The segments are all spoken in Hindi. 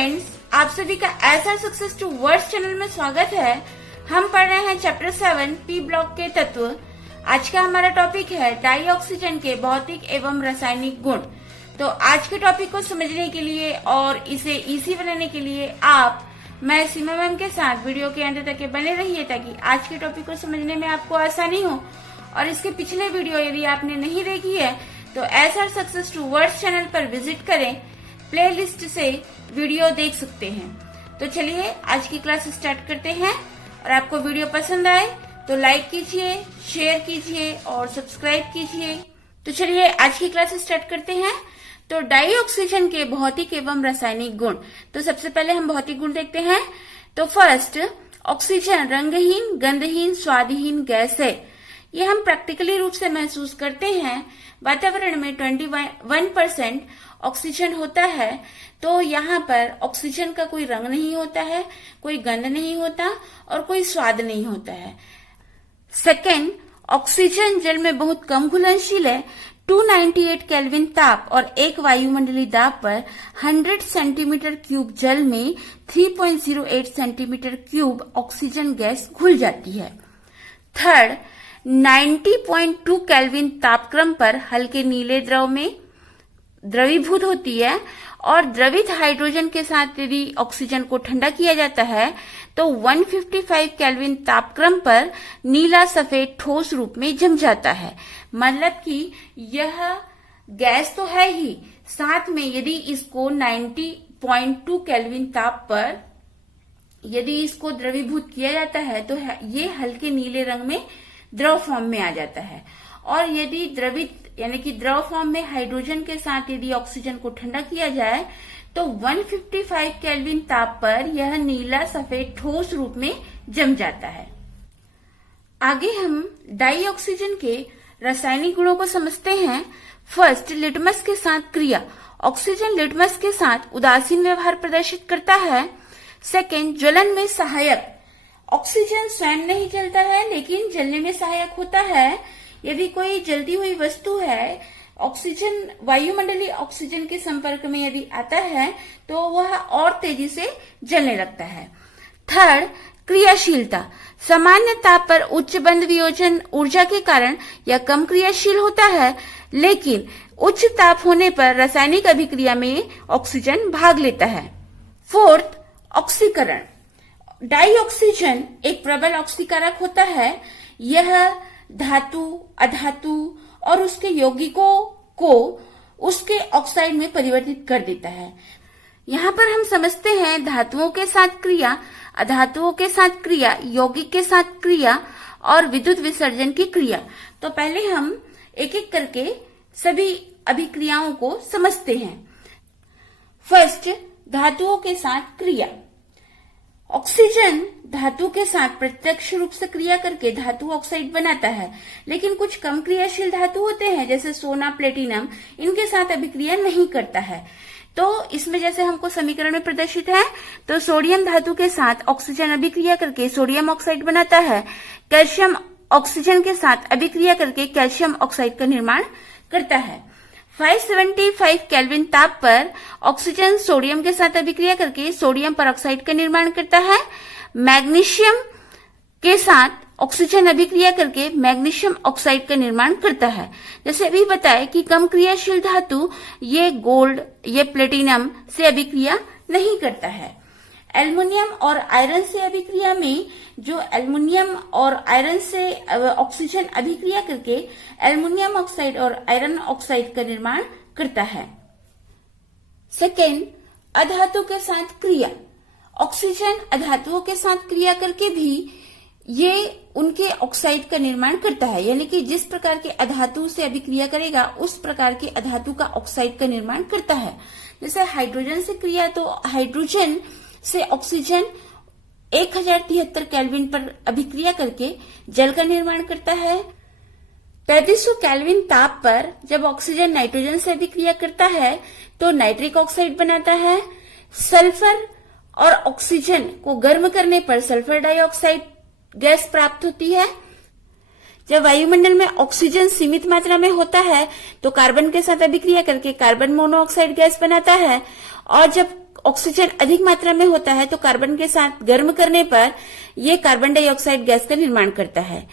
फ्रेंड्स, आप सभी का SR success towards channel में स्वागत है। हम पढ़ रहे हैं चैप्टर 7 पी ब्लॉक के तत्व। आज का हमारा टॉपिक है डाई ऑक्सीजन के भौतिक एवं रासायनिक गुण। तो आज के टॉपिक को समझने के लिए और इसे इजी बनाने के लिए मैं सीमा मैम के साथ वीडियो के अंत तक बने रहिए ताकि आज के टॉपिक को समझने में आपको आसानी हो। और इसके पिछले वीडियो यदि आपने नहीं देखी है तो SR success towards channel पर विजिट करें, प्लेलिस्ट से वीडियो देख सकते हैं। तो चलिए आज की क्लास स्टार्ट करते हैं। और आपको वीडियो पसंद आए तो लाइक कीजिए, शेयर कीजिए और सब्सक्राइब कीजिए। तो चलिए आज की क्लास स्टार्ट करते हैं। तो डाई ऑक्सीजन के भौतिक एवं रासायनिक गुण। तो सबसे पहले हम भौतिक गुण देखते हैं। तो फर्स्ट, ऑक्सीजन रंगहीन, गंधहीन, स्वादहीन गैस है। ये हम प्रैक्टिकली रूप से महसूस करते हैं। वातावरण में 21% ऑक्सीजन होता है, तो यहाँ पर ऑक्सीजन का कोई रंग नहीं होता है, कोई गंध नहीं होता और कोई स्वाद नहीं होता है। सेकेंड, ऑक्सीजन जल में बहुत कम घुलनशील है। 298 केल्विन ताप और 1 वायुमंडलीय दाब पर 100 सेंटीमीटर क्यूब जल में 3.08 सेंटीमीटर क्यूब ऑक्सीजन गैस घुल जाती है। थर्ड, 90.2 केल्विन तापक्रम पर हल्के नीले द्रव में द्रवीभूत होती है और द्रवित हाइड्रोजन के साथ यदि ऑक्सीजन को ठंडा किया जाता है तो 155 केल्विन तापक्रम पर नीला सफेद ठोस रूप में जम जाता है। मतलब कि यह गैस तो है ही, साथ में यदि इसको 90.2 केल्विन ताप पर यदि इसको द्रवीभूत किया जाता है तो ये हल्के नीले रंग में द्रव फॉर्म में आ जाता है। और यदि द्रवित यानी कि द्रव फॉर्म में हाइड्रोजन के साथ यदि ऑक्सीजन को ठंडा किया जाए तो 155 केल्विन ताप पर यह नीला सफेद ठोस रूप में जम जाता है। आगे हम डाई ऑक्सीजन के रासायनिक गुणों को समझते हैं। फर्स्ट, लिटमस के साथ क्रिया। ऑक्सीजन लिटमस के साथ उदासीन व्यवहार प्रदर्शित करता है। सेकेंड, ज्वलन में सहायक। ऑक्सीजन स्वयं नहीं जलता है लेकिन जलने में सहायक होता है। यदि कोई जलती हुई वस्तु है, ऑक्सीजन वायुमंडलीय ऑक्सीजन के संपर्क में यदि आता है तो वह और तेजी से जलने लगता है। थर्ड, क्रियाशीलता। सामान्य ताप पर उच्च बंध वियोजन ऊर्जा के कारण यह कम क्रियाशील होता है, लेकिन उच्च ताप होने पर रासायनिक अभिक्रिया में ऑक्सीजन भाग लेता है। फोर्थ, ऑक्सीकरण। डाई ऑक्सीजन एक प्रबल ऑक्सीकारक होता है। यह धातु, अधातु और उसके यौगिकों को उसके ऑक्साइड में परिवर्तित कर देता है। यहाँ पर हम समझते हैं धातुओं के साथ क्रिया, अधातुओं के साथ क्रिया, यौगिक के साथ क्रिया और विद्युत विसर्जन की क्रिया। तो पहले हम एक एक करके सभी अभिक्रियाओं को समझते हैं। फर्स्ट, धातुओं के साथ क्रिया। ऑक्सीजन धातु के साथ प्रत्यक्ष रूप से क्रिया करके धातु ऑक्साइड बनाता है, लेकिन कुछ कम क्रियाशील धातु होते हैं जैसे सोना, प्लेटिनम, इनके साथ अभिक्रिया नहीं करता है। तो इसमें जैसे हमको समीकरण में प्रदर्शित है, तो सोडियम धातु के साथ ऑक्सीजन अभिक्रिया करके सोडियम ऑक्साइड बनाता है। कैल्शियम ऑक्सीजन के साथ अभिक्रिया करके कैल्शियम ऑक्साइड का निर्माण करता है। 575 केल्विन ताप पर ऑक्सीजन सोडियम के साथ अभिक्रिया करके सोडियम परऑक्साइड का निर्माण करता है। मैग्नीशियम के साथ ऑक्सीजन अभिक्रिया करके मैग्नीशियम ऑक्साइड का निर्माण करता है। जैसे अभी बताए कि कम क्रियाशील धातु ये गोल्ड, ये प्लेटिनम से अभिक्रिया नहीं करता है। एल्युमिनियम और आयरन से अभिक्रिया में जो एल्युमिनियम और आयरन से ऑक्सीजन अभिक्रिया करके एल्युमिनियम ऑक्साइड और आयरन ऑक्साइड का निर्माण करता है। सेकेंड, अधातु के साथ क्रिया। ऑक्सीजन अधातुओं के साथ क्रिया करके भी ये उनके ऑक्साइड का निर्माण करता है, यानी कि जिस प्रकार के अधातु से अभिक्रिया करेगा उस प्रकार के अधातु का ऑक्साइड का निर्माण करता है। जैसे हाइड्रोजन से क्रिया, तो हाइड्रोजन से ऑक्सीजन 1073 केल्विन पर अभिक्रिया करके जल का निर्माण करता है। 3500 केल्विन ताप पर जब ऑक्सीजन नाइट्रोजन से अभिक्रिया करता है तो नाइट्रिक ऑक्साइड बनाता है। सल्फर और ऑक्सीजन को गर्म करने पर सल्फर डाइऑक्साइड गैस प्राप्त होती है। जब वायुमंडल में ऑक्सीजन सीमित मात्रा में होता है तो कार्बन के साथ अभिक्रिया करके कार्बन मोनोऑक्साइड गैस बनाता है। और जब ऑक्सीजन अधिक मात्रा में होता है तो कार्बन के साथ गर्म करने पर यह कार्बन डाइऑक्साइड गैस का निर्माण करता है।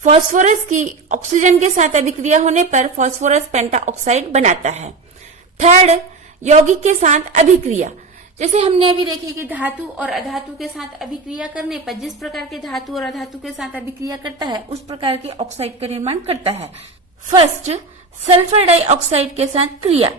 फास्फोरस की ऑक्सीजन के साथ अभिक्रिया होने पर फास्फोरस पेंटाऑक्साइड बनाता है। थर्ड, यौगिक के साथ अभिक्रिया। जैसे हमने अभी देखी कि धातु और अधातु के साथ अभिक्रिया करने पर जिस प्रकार के धातु और अधातु के साथ अभिक्रिया करता है उस प्रकार के ऑक्साइड का निर्माण करता है। फर्स्ट, सल्फर डाइऑक्साइड के साथ क्रिया।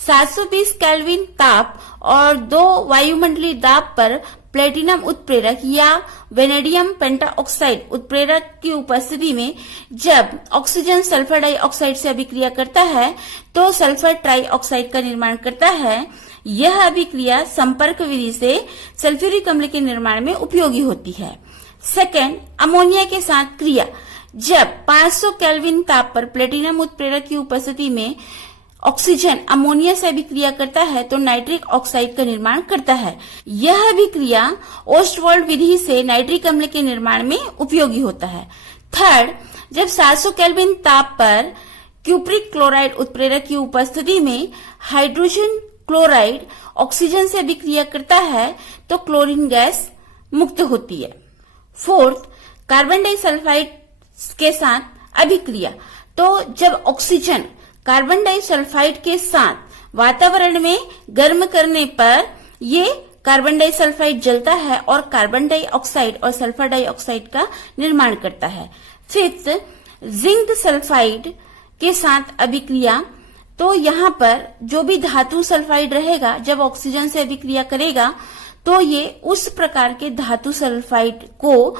720 केल्विन ताप और 2 वायुमंडलीय दाब पर प्लेटिनम उत्प्रेरक या वेनेडियम पेंटाऑक्साइड उत्प्रेरक की उपस्थिति में जब ऑक्सीजन सल्फर डाइऑक्साइड से अभिक्रिया करता है तो सल्फर ट्राइऑक्साइड का निर्माण करता है। यह अभिक्रिया संपर्क विधि से सल्फ्यूरिक अम्ल के निर्माण में उपयोगी होती है। सेकेंड, अमोनिया के साथ क्रिया। जब 500 केल्विन ताप पर प्लेटिनम उत्प्रेरक की उपस्थिति में ऑक्सीजन अमोनिया से अभिक्रिया करता है तो नाइट्रिक ऑक्साइड का निर्माण करता है। यह अभिक्रिया ओस्टवाल्ड विधि से नाइट्रिक अम्ल के निर्माण में उपयोगी होता है। थर्ड, जब 700 केल्विन ताप पर क्यूप्रिक क्लोराइड उत्प्रेरक की उपस्थिति में हाइड्रोजन क्लोराइड ऑक्सीजन से अभिक्रिया करता है तो क्लोरीन गैस मुक्त होती है। फोर्थ, कार्बन डाइसल्फाइड के साथ अभिक्रिया। तो जब ऑक्सीजन कार्बन डाइसल्फाइड के साथ वातावरण में गर्म करने पर ये कार्बन डाइसल्फाइड जलता है और कार्बन डाइऑक्साइड और सल्फर डाइऑक्साइड का निर्माण करता है। फिफ्थ, जिंक सल्फाइड के साथ अभिक्रिया। तो यहाँ पर जो भी धातु सल्फाइड रहेगा जब ऑक्सीजन से अभिक्रिया करेगा तो ये उस प्रकार के धातु सल्फाइड को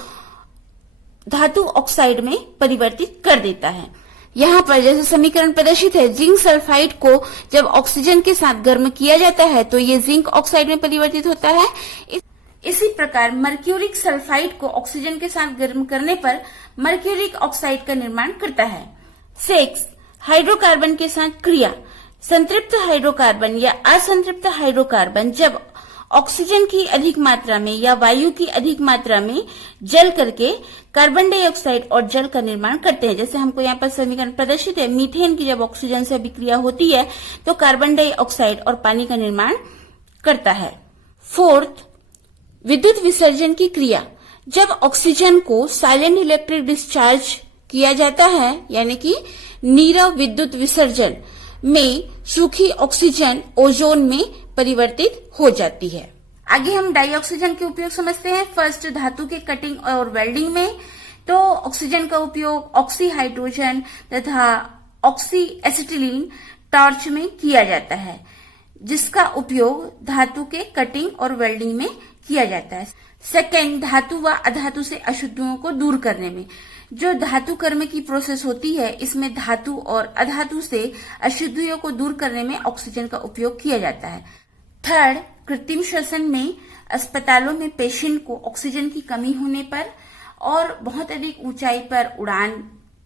धातु ऑक्साइड में परिवर्तित कर देता है। यहाँ पर जैसे समीकरण प्रदर्शित है, जिंक सल्फाइड को जब ऑक्सीजन के साथ गर्म किया जाता है तो ये जिंक ऑक्साइड में परिवर्तित होता है। इसी प्रकार मर्क्यूरिक सल्फाइड को ऑक्सीजन के साथ गर्म करने पर मर्क्यूरिक ऑक्साइड का निर्माण करता है। 6, हाइड्रोकार्बन के साथ क्रिया। संतृप्त हाइड्रोकार्बन या असंतृप्त हाइड्रोकार्बन जब ऑक्सीजन की अधिक मात्रा में या वायु की अधिक मात्रा में जल करके कार्बन डाइऑक्साइड और जल का निर्माण करते हैं। जैसे हमको यहाँ पर समीकरण प्रदर्शित है, मीथेन की जब ऑक्सीजन से अभिक्रिया होती है तो कार्बन डाइऑक्साइड और पानी का निर्माण करता है। फोर्थ, विद्युत विसर्जन की क्रिया। जब ऑक्सीजन को साइलेंट इलेक्ट्रिक डिस्चार्ज किया जाता है यानी कि नीरव विद्युत विसर्जन में सूखी ऑक्सीजन ओजोन में परिवर्तित हो जाती है। आगे हम डाइऑक्सीजन के उपयोग समझते हैं। फर्स्ट, धातु के कटिंग और वेल्डिंग में तो ऑक्सीजन का उपयोग ऑक्सी हाइड्रोजन तथा ऑक्सी एसिटिलीन टॉर्च में किया जाता है, जिसका उपयोग धातु के कटिंग और वेल्डिंग में किया जाता है। सेकेंड, धातु व अधातु से अशुद्धियों को दूर करने में जो धातु कर्म की प्रोसेस होती है, इसमें धातु और अधातु से अशुद्धियों को दूर करने में ऑक्सीजन का उपयोग किया जाता है। थर्ड, कृत्रिम श्वसन में अस्पतालों में पेशेंट को ऑक्सीजन की कमी होने पर और बहुत अधिक ऊंचाई पर उड़ान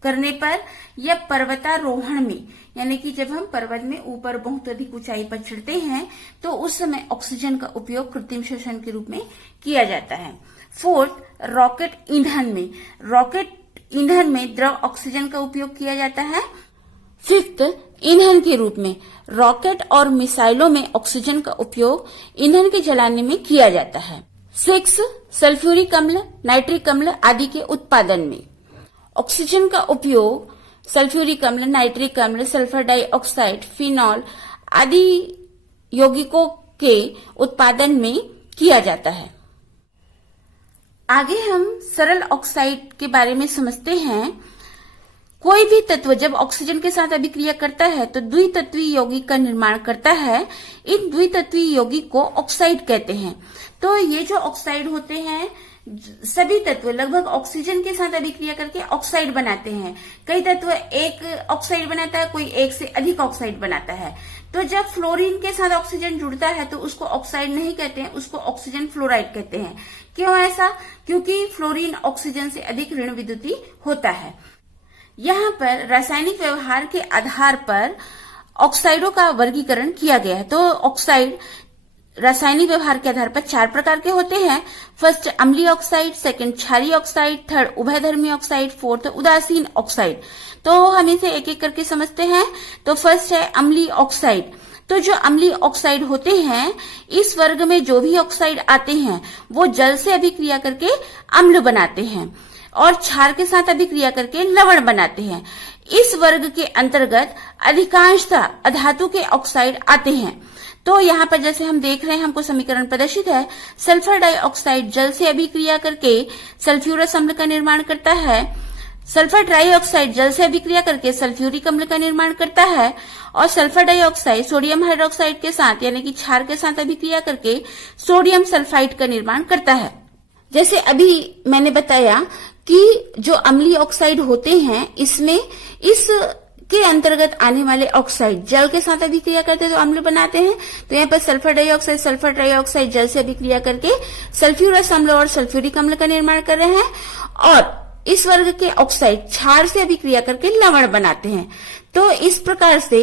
करने पर या पर्वतारोहण में यानी कि जब हम पर्वत में ऊपर बहुत अधिक ऊंचाई पर चढ़ते हैं तो उस समय ऑक्सीजन का उपयोग कृत्रिम श्वसन के रूप में किया जाता है। फोर्थ, रॉकेट ईंधन में द्रव ऑक्सीजन का उपयोग किया जाता है। फिफ्थ, ईंधन के रूप में रॉकेट और मिसाइलों में ऑक्सीजन का उपयोग ईंधन के जलाने में किया जाता है। 6, सल्फ्यूरिक अम्ल, नाइट्रिक अम्ल आदि के उत्पादन में ऑक्सीजन का उपयोग सल्फ्यूरिक अम्ल, नाइट्रिक अम्ल, सल्फर डाइऑक्साइड, फिनॉल आदि यौगिकों के उत्पादन में किया जाता है। आगे हम सरल ऑक्साइड के बारे में समझते हैं। कोई भी तत्व जब ऑक्सीजन के साथ अभिक्रिया करता है तो द्वितत्वीय यौगिक का निर्माण करता है। इन द्वितत्वीय यौगिक को ऑक्साइड कहते हैं। तो ये जो ऑक्साइड होते हैं सभी तत्व लगभग ऑक्सीजन के साथ अभिक्रिया करके ऑक्साइड बनाते हैं। कई तत्व एक ऑक्साइड बनाता है, कोई एक से अधिक ऑक्साइड बनाता है। तो जब फ्लोरीन के साथ ऑक्सीजन जुड़ता है तो उसको ऑक्साइड नहीं कहते हैं, उसको ऑक्सीजन फ्लोराइड कहते हैं। क्यों ऐसा? क्योंकि फ्लोरीन ऑक्सीजन से अधिक ऋण विद्युती होता है। यहाँ पर रासायनिक व्यवहार के आधार पर ऑक्साइडों का वर्गीकरण किया गया है। तो ऑक्साइड रासायनिक व्यवहार के आधार पर 4 प्रकार के होते हैं। फर्स्ट, अम्लीय ऑक्साइड, सेकंड, क्षारीय ऑक्साइड, थर्ड, उभयधर्मी ऑक्साइड, फोर्थ, उदासीन ऑक्साइड। तो हम इसे एक एक करके समझते हैं। तो फर्स्ट है अम्लीय ऑक्साइड। तो जो अम्लीय ऑक्साइड होते हैं, इस वर्ग में जो भी ऑक्साइड आते हैं वो जल से अभिक्रिया करके अम्ल बनाते हैं और क्षार के साथ अभिक्रिया करके लवण बनाते हैं। इस वर्ग के अंतर्गत अधिकांशतः अधातु के ऑक्साइड आते हैं। तो यहाँ पर जैसे हम देख रहे हैं, हमको समीकरण प्रदर्शित है। सल्फर डाइऑक्साइड जल से अभिक्रिया करके सल्फ्यूरस अम्ल का निर्माण करता है। सल्फर ट्राइऑक्साइड जल से अभिक्रिया करके सल्फ्यूरिक अम्ल का निर्माण करता है और सल्फर डाइऑक्साइड सोडियम हाइड्रोक्साइड के साथ यानी कि क्षार के साथ अभिक्रिया करके सोडियम सल्फाइड का निर्माण करता है। जैसे अभी मैंने बताया कि जो अम्लीय ऑक्साइड होते हैं, इसमें इस के अंतर्गत आने वाले ऑक्साइड जल के साथ अभिक्रिया करते हैं तो अम्ल बनाते हैं। तो यहाँ पर सल्फर डाइऑक्साइड, सल्फर ट्राइऑक्साइड जल से अभिक्रिया करके सल्फ्यूरस अम्ल और सल्फ्यूरिक अम्ल का निर्माण कर रहे हैं और इस वर्ग के ऑक्साइड क्षार से अभिक्रिया करके लवण बनाते हैं। तो इस प्रकार से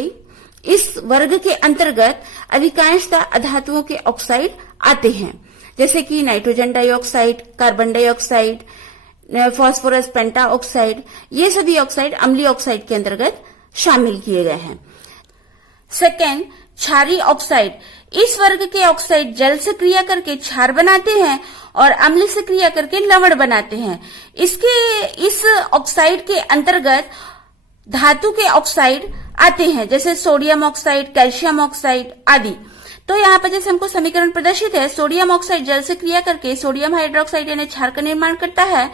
इस वर्ग के अंतर्गत अधिकांशतः अधातुओं के ऑक्साइड आते हैं, जैसे कि nitrogen dioxide, carbon dioxide, phosphorus pentoxide, ये सभी ऑक्साइड अम्लीय ऑक्साइड के अंतर्गत शामिल किए गए हैं। सेकेंड, क्षारीय ऑक्साइड। इस वर्ग के ऑक्साइड जल से क्रिया करके क्षार बनाते हैं और अम्ल से क्रिया करके लवण बनाते हैं। इस ऑक्साइड के अंतर्गत धातु के ऑक्साइड आते हैं, जैसे सोडियम ऑक्साइड, कैल्शियम ऑक्साइड आदि। तो यहाँ पर जैसे हमको समीकरण प्रदर्शित है, सोडियम ऑक्साइड जल से क्रिया करके सोडियम हाइड्रोक्साइड यानी क्षार का निर्माण करता है।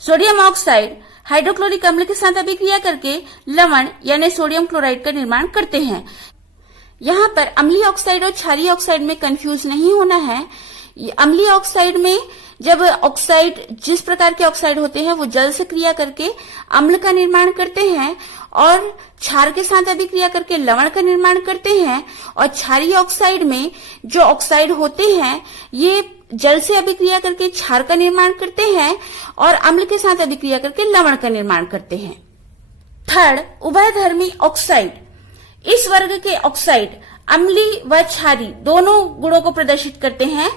सोडियम ऑक्साइड हाइड्रोक्लोरिक अम्ल के साथ अभिक्रिया करके लवण यानी सोडियम क्लोराइड का निर्माण करते हैं। यहाँ पर अम्लीय ऑक्साइड और क्षारीय ऑक्साइड में कंफ्यूज नहीं होना है। अम्लीय ऑक्साइड में जब ऑक्साइड, जिस प्रकार के ऑक्साइड होते हैं वो जल से क्रिया करके अम्ल का निर्माण करते हैं और क्षार के साथ अभिक्रिया करके लवण का निर्माण करते हैं। और क्षारीय ऑक्साइड में जो ऑक्साइड होते हैं ये जल से अभिक्रिया करके क्षार का निर्माण करते हैं और अम्ल के साथ अभिक्रिया करके लवण का निर्माण करते हैं। थर्ड, उभयधर्मी ऑक्साइड। इस वर्ग के ऑक्साइड अम्लीय व क्षारी दोनों गुणों को प्रदर्शित करते हैं।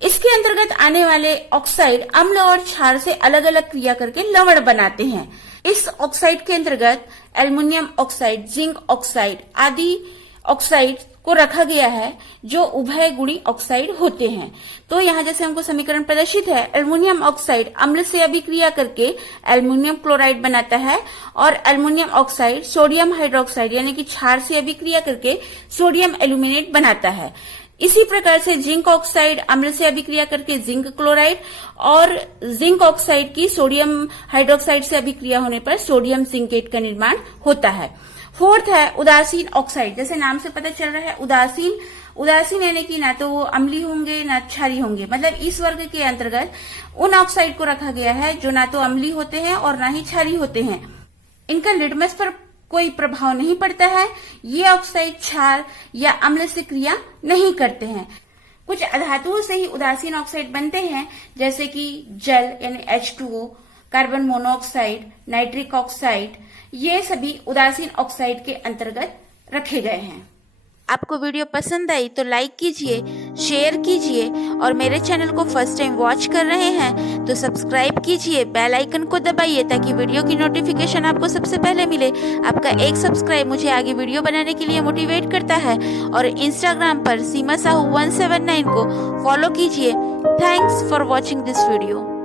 इसके अंतर्गत आने वाले ऑक्साइड अम्ल और क्षार से अलग अलग क्रिया करके लवण बनाते हैं। इस ऑक्साइड के अंतर्गत एल्युमिनियम ऑक्साइड, जिंक ऑक्साइड आदि ऑक्साइड को रखा गया है जो उभय गुणी ऑक्साइड होते हैं। तो यहाँ जैसे हमको समीकरण प्रदर्शित है, एल्युमिनियम ऑक्साइड अम्ल से अभिक्रिया करके एल्युमिनियम क्लोराइड बनाता है और एल्युमिनियम ऑक्साइड सोडियम हाइड्रोक्साइड यानी कि क्षार से अभिक्रिया करके सोडियम एल्यूमिनेट बनाता है। इसी प्रकार से जिंक ऑक्साइड अम्ल से अभिक्रिया करके जिंक क्लोराइड और जिंक ऑक्साइड की सोडियम हाइड्रोक्साइड से अभिक्रिया होने पर सोडियम जिंकेट का निर्माण होता है। फोर्थ है उदासीन ऑक्साइड। जैसे नाम से पता चल रहा है, उदासीन यानी कि ना तो वो अम्लीय होंगे ना क्षारीय होंगे, मतलब इस वर्ग के अंतर्गत उन ऑक्साइड को रखा गया है जो ना तो अम्लीय होते हैं और ना ही क्षारीय होते हैं। इनका लिटमस पर कोई प्रभाव नहीं पड़ता है। ये ऑक्साइड क्षार या अम्ल से क्रिया नहीं करते हैं। कुछ अधातुओं से ही उदासीन ऑक्साइड बनते हैं, जैसे कि जल यानी H2O, carbon monoxide, nitric oxide, ये सभी उदासीन ऑक्साइड के अंतर्गत रखे गए हैं। आपको वीडियो पसंद आई तो लाइक कीजिए, शेयर कीजिए और मेरे चैनल को फर्स्ट टाइम वॉच कर रहे हैं तो सब्सक्राइब कीजिए, बेल आइकन को दबाइए ताकि वीडियो की नोटिफिकेशन आपको सबसे पहले मिले। आपका एक सब्सक्राइब मुझे आगे वीडियो बनाने के लिए मोटिवेट करता है। और इंस्टाग्राम पर सीमा साहू 179 को फॉलो कीजिए। Thanks for watching this video.